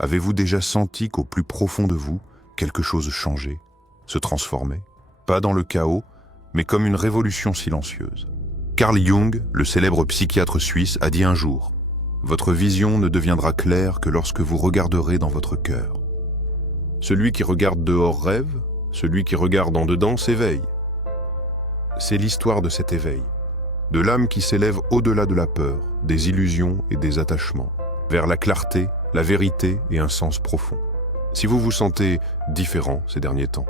Avez-vous déjà senti qu'au plus profond de vous, quelque chose changeait, se transformait? Pas dans le chaos, mais comme une révolution silencieuse. Carl Jung, le célèbre psychiatre suisse, a dit un jour « Votre vision ne deviendra claire que lorsque vous regarderez dans votre cœur. » Celui qui regarde dehors rêve, celui qui regarde en dedans s'éveille. C'est l'histoire de cet éveil, de l'âme qui s'élève au-delà de la peur, des illusions et des attachements, vers la clarté, la vérité et un sens profond. Si vous vous sentez différent ces derniers temps,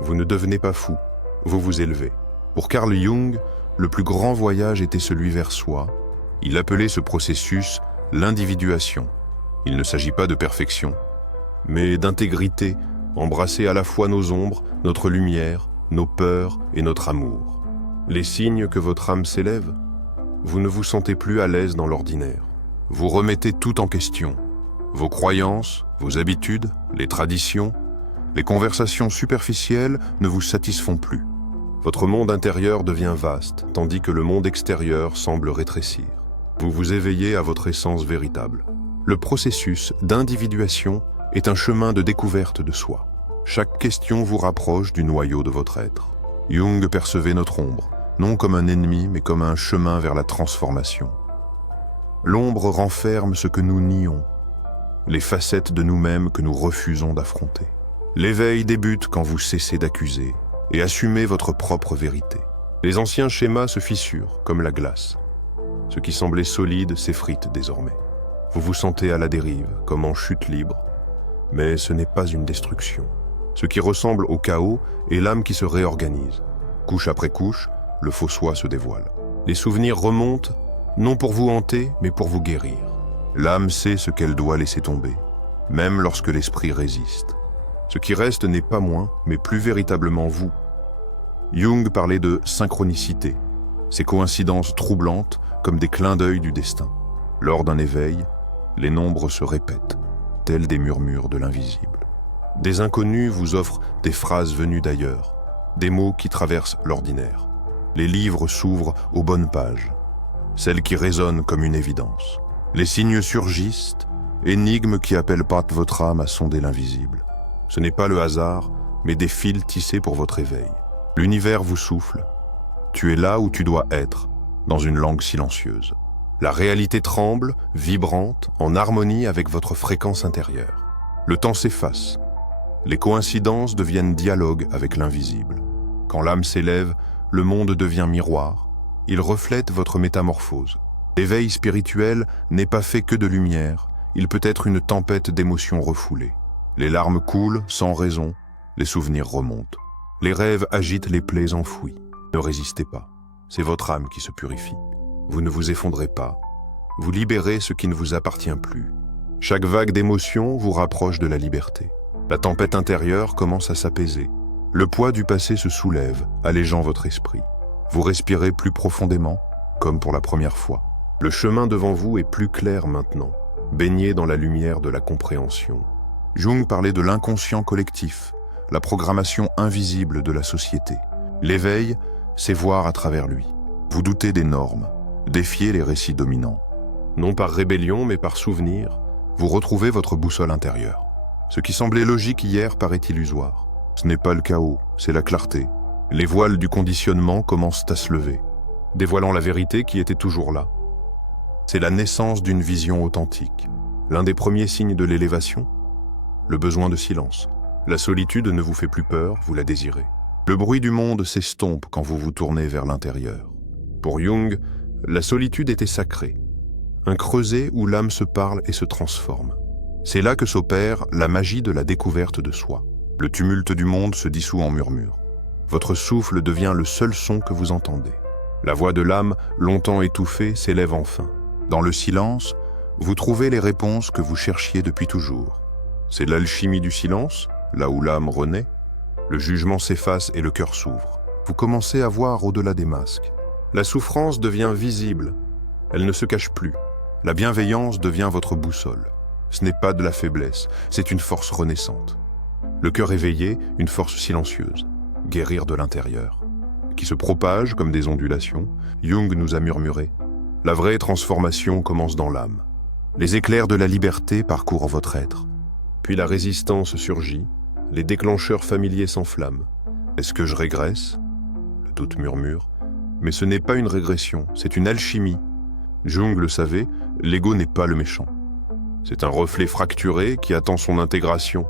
vous ne devenez pas fou, vous vous élevez. Pour Carl Jung, le plus grand voyage était celui vers soi. Il appelait ce processus l'individuation. Il ne s'agit pas de perfection, mais d'intégrité, embrasser à la fois nos ombres, notre lumière, nos peurs et notre amour. Les signes que votre âme s'élève, vous ne vous sentez plus à l'aise dans l'ordinaire. Vous remettez tout en question. Vos croyances, vos habitudes, les traditions, les conversations superficielles ne vous satisfont plus. Votre monde intérieur devient vaste, tandis que le monde extérieur semble rétrécir. Vous vous éveillez à votre essence véritable. Le processus d'individuation est un chemin de découverte de soi. Chaque question vous rapproche du noyau de votre être. Jung percevait notre ombre, non comme un ennemi, mais comme un chemin vers la transformation. L'ombre renferme ce que nous nions, les facettes de nous-mêmes que nous refusons d'affronter. L'éveil débute quand vous cessez d'accuser et assumez votre propre vérité. Les anciens schémas se fissurent comme la glace. Ce qui semblait solide s'effrite désormais. Vous vous sentez à la dérive, comme en chute libre, mais ce n'est pas une destruction. Ce qui ressemble au chaos est l'âme qui se réorganise. Couche après couche, le faux soi se dévoile. Les souvenirs remontent, non pour vous hanter, mais pour vous guérir. L'âme sait ce qu'elle doit laisser tomber, même lorsque l'esprit résiste. Ce qui reste n'est pas moins, mais plus véritablement vous. Jung parlait de synchronicité, ces coïncidences troublantes comme des clins d'œil du destin. Lors d'un éveil, les nombres se répètent, tels des murmures de l'invisible. Des inconnus vous offrent des phrases venues d'ailleurs, des mots qui traversent l'ordinaire. Les livres s'ouvrent aux bonnes pages, celles qui résonnent comme une évidence. Les signes surgissent, énigmes qui appellent votre âme à sonder l'invisible. Ce n'est pas le hasard, mais des fils tissés pour votre éveil. L'univers vous souffle. Tu es là où tu dois être, dans une langue silencieuse. La réalité tremble, vibrante, en harmonie avec votre fréquence intérieure. Le temps s'efface. Les coïncidences deviennent dialogue avec l'invisible. Quand l'âme s'élève, le monde devient miroir. Il reflète votre métamorphose. L'éveil spirituel n'est pas fait que de lumière. Il peut être une tempête d'émotions refoulées. Les larmes coulent sans raison, les souvenirs remontent. Les rêves agitent les plaies enfouies. Ne résistez pas, c'est votre âme qui se purifie. Vous ne vous effondrez pas, vous libérez ce qui ne vous appartient plus. Chaque vague d'émotions vous rapproche de la liberté. La tempête intérieure commence à s'apaiser. Le poids du passé se soulève, allégeant votre esprit. Vous respirez plus profondément, comme pour la première fois. Le chemin devant vous est plus clair maintenant, baigné dans la lumière de la compréhension. Jung parlait de l'inconscient collectif, la programmation invisible de la société. L'éveil, c'est voir à travers lui. Vous doutez des normes, défiez les récits dominants. Non par rébellion, mais par souvenir, vous retrouvez votre boussole intérieure. Ce qui semblait logique hier paraît illusoire. Ce n'est pas le chaos, c'est la clarté. Les voiles du conditionnement commencent à se lever, dévoilant la vérité qui était toujours là. C'est la naissance d'une vision authentique. L'un des premiers signes de l'élévation, le besoin de silence. La solitude ne vous fait plus peur, vous la désirez. Le bruit du monde s'estompe quand vous vous tournez vers l'intérieur. Pour Jung, la solitude était sacrée. Un creuset où l'âme se parle et se transforme. C'est là que s'opère la magie de la découverte de soi. Le tumulte du monde se dissout en murmures. Votre souffle devient le seul son que vous entendez. La voix de l'âme, longtemps étouffée, s'élève enfin. Dans le silence, vous trouvez les réponses que vous cherchiez depuis toujours. C'est l'alchimie du silence, là où l'âme renaît. Le jugement s'efface et le cœur s'ouvre. Vous commencez à voir au-delà des masques. La souffrance devient visible. Elle ne se cache plus. La bienveillance devient votre boussole. Ce n'est pas de la faiblesse, c'est une force renaissante. Le cœur éveillé, une force silencieuse. Guérir de l'intérieur. Qui se propage comme des ondulations, Jung nous a murmuré. La vraie transformation commence dans l'âme. Les éclairs de la liberté parcourent votre être. Puis la résistance surgit, les déclencheurs familiers s'enflamment. Est-ce que je régresse? Le doute murmure. Mais ce n'est pas une régression, c'est une alchimie. Jung le savait, l'ego n'est pas le méchant. C'est un reflet fracturé qui attend son intégration.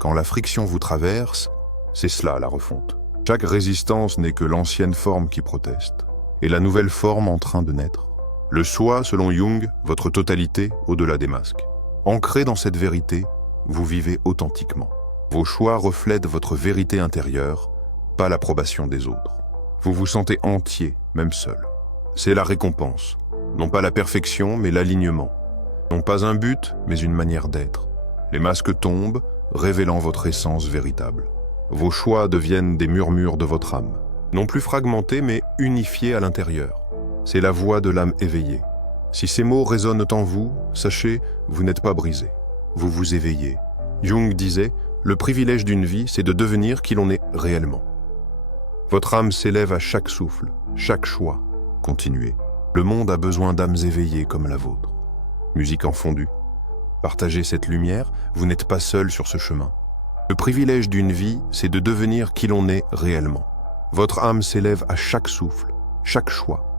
Quand la friction vous traverse, c'est cela la refonte. Chaque résistance n'est que l'ancienne forme qui proteste, et la nouvelle forme en train de naître. Le soi, selon Jung, votre totalité au-delà des masques. Ancré dans cette vérité, vous vivez authentiquement. Vos choix reflètent votre vérité intérieure, pas l'approbation des autres. Vous vous sentez entier, même seul. C'est la récompense. Non pas la perfection, mais l'alignement. Non pas un but, mais une manière d'être. Les masques tombent, révélant votre essence véritable. Vos choix deviennent des murmures de votre âme. Non plus fragmentés, mais unifiés à l'intérieur. C'est la voix de l'âme éveillée. Si ces mots résonnent en vous, sachez, vous n'êtes pas brisé. Vous vous éveillez. Jung disait, le privilège d'une vie, c'est de devenir qui l'on est réellement. Votre âme s'élève à chaque souffle, chaque choix. Continuez. Le monde a besoin d'âmes éveillées comme la vôtre. Musique en fondu. Partagez cette lumière, vous n'êtes pas seul sur ce chemin. Le privilège d'une vie, c'est de devenir qui l'on est réellement. Votre âme s'élève à chaque souffle, chaque choix.